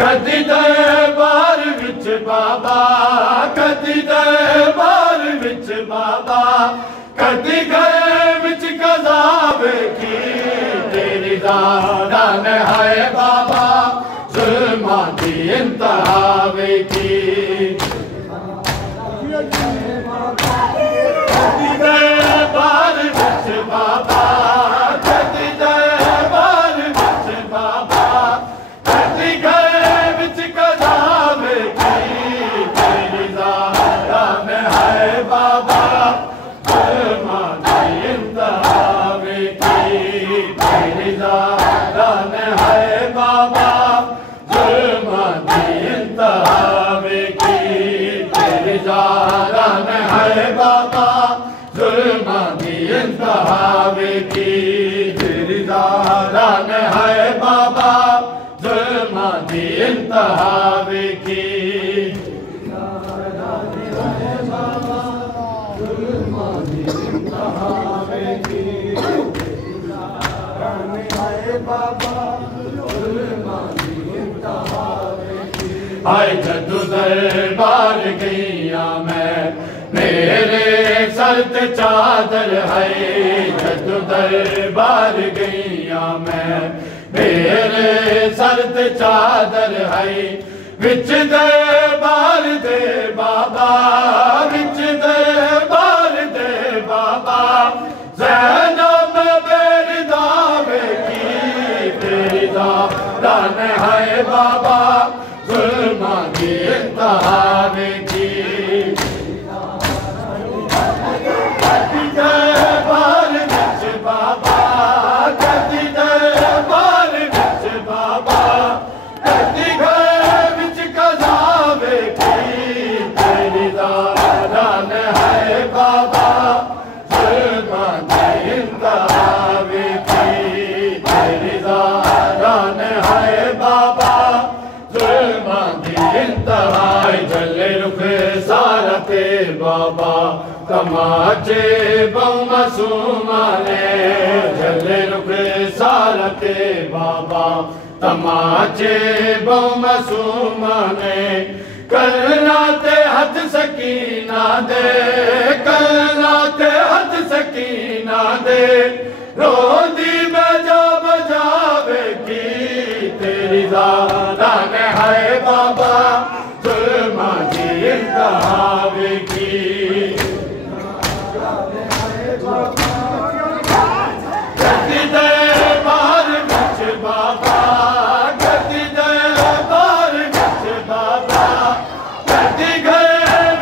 कदी दरबार विच बाबा, कदी दरबार विच बाबा, कदी घर विच कज़ा वेखी, तेरी ज़ारान है बाबा, ज़ुल्मां दी इंतहा वेखी। कदी दरबार विच बाबा, कदी दरबार विच बाबा, कदी घर विच कज़ा वेखी, तेरी ज़ारान है बाबा, ज़ुल्मां दी इंतहा वेखी, तेरी ज़ारान है बाबा, ज़ुल्मां दी इंतहा वेखी, तेरी ज़ारान है बाबा, ज़ुल्मां दी इंतहा वेखी, तेरी ज़ारान है बाबा, ज़ुल्मां दी इंतहा वेखी। आए जदू दरबार गईया मैं, मेरे सर ते चादर है, जदू दरबार गईया मैं, मेरे सर ते चादर है, विच दरबार दे बाबा, विच दरबार दे बाबा, ज़ैनब बेरदा वेखी, तेरी ज़ारान है बाबा, ज़ुल्मां दी इंतहा वेखी। कदी दरबार विच बाबा, कदी दरबार विच बाबा, कदी घर विच कज़ा वेखी, तेरी ज़ारान है बाबा, ज़ुल्मां दी इंतहा वेखी, तेरी ज़ारान है बाबा, ज़ुल्मां दी इंतहा। जले रुख सारा ते बाबा, तमाचे बहु मासूमा ने, जले रुख सारा ते बाबा, तमाचे बहु मासूमा ने, करना ते हथ सकीना दे, करना ते हथ सकीना दे, रोंदी बजा बजा वेखी, तेरी ज़ारान है बाबा, ज़ुल्मां दी इंतहा वेखी। कदी दरबार विच बाबा, कदी दरबार विच बाबा, कदी घर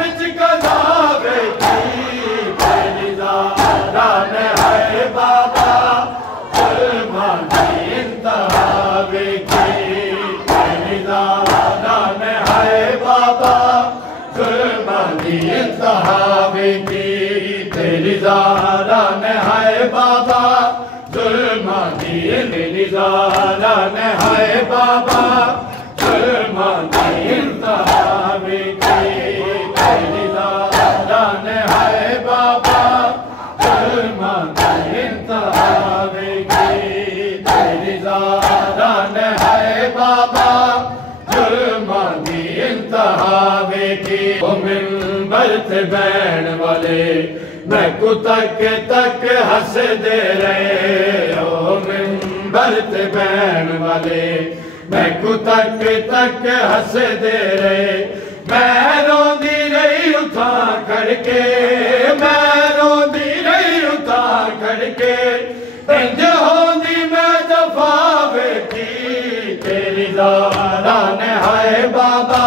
विच कज़ा वेखी, तेरी ज़ारान है बाबा, ज़ुल्मां दी इंतहा वेखी, तेरी ज़ारान है बाबा, ज़ुल्मां दी इंतहा वेखी, तेरी ज़ारान है बाबा, ज़ुल्मां दी, तेरी ज़ारान है बाबा, ज़ुल्मां दी इंतहा वेखी, तेरी ज़ारान है बाबा, ज़ुल्मां दी इंतहा वेखी, तेरी ज़ारान है बाबा, ज़ुल्मां दी इंतहा वेखी। ओ मिंबर ते बैण वाले मैकू तक तक हसदे रहे, ओ मिंबर ते बैण वाले मैकू तक तक हसदे रहे, मैं रोंदी रही उठा खड़के, मैं रोंदी रही उठा खड़के, इंज होंदी मैं दफा वेखी, तेरी ज़ारान है बाबा,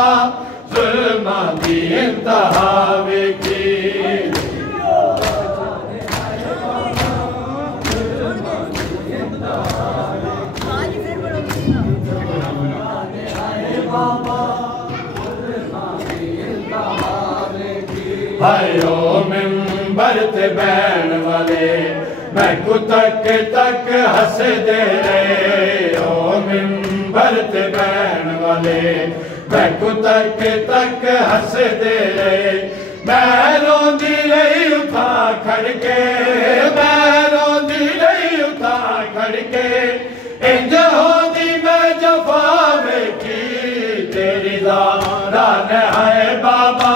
ज़ुल्मां दी इंतहा वेखी। हायो मिंबर ते बैण वाले मैकू तक तक हसदे रहे, ओ मिंबर ते बैण वाले मैकू तक तक हसदे रहे, मैं रोंदी रही उठा खड़के, मैं रोंदी रही उठा खड़के, इंज होंदी मैं जफा वेखी, जान है बाबा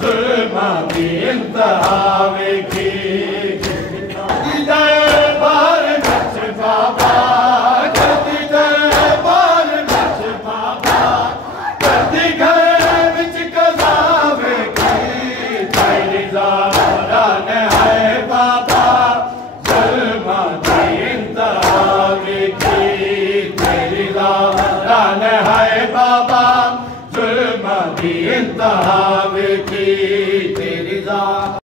जुल्मा की इंतहा वेखी दरबार नच बाबा कदी दरबार नच बाबा कदी घर विच कज़ा वेखी तेरी जान है बाबा जुल्मा की इंतहा वेखी तेरी जान है बाबा जुल्मा की इंतहा वेखी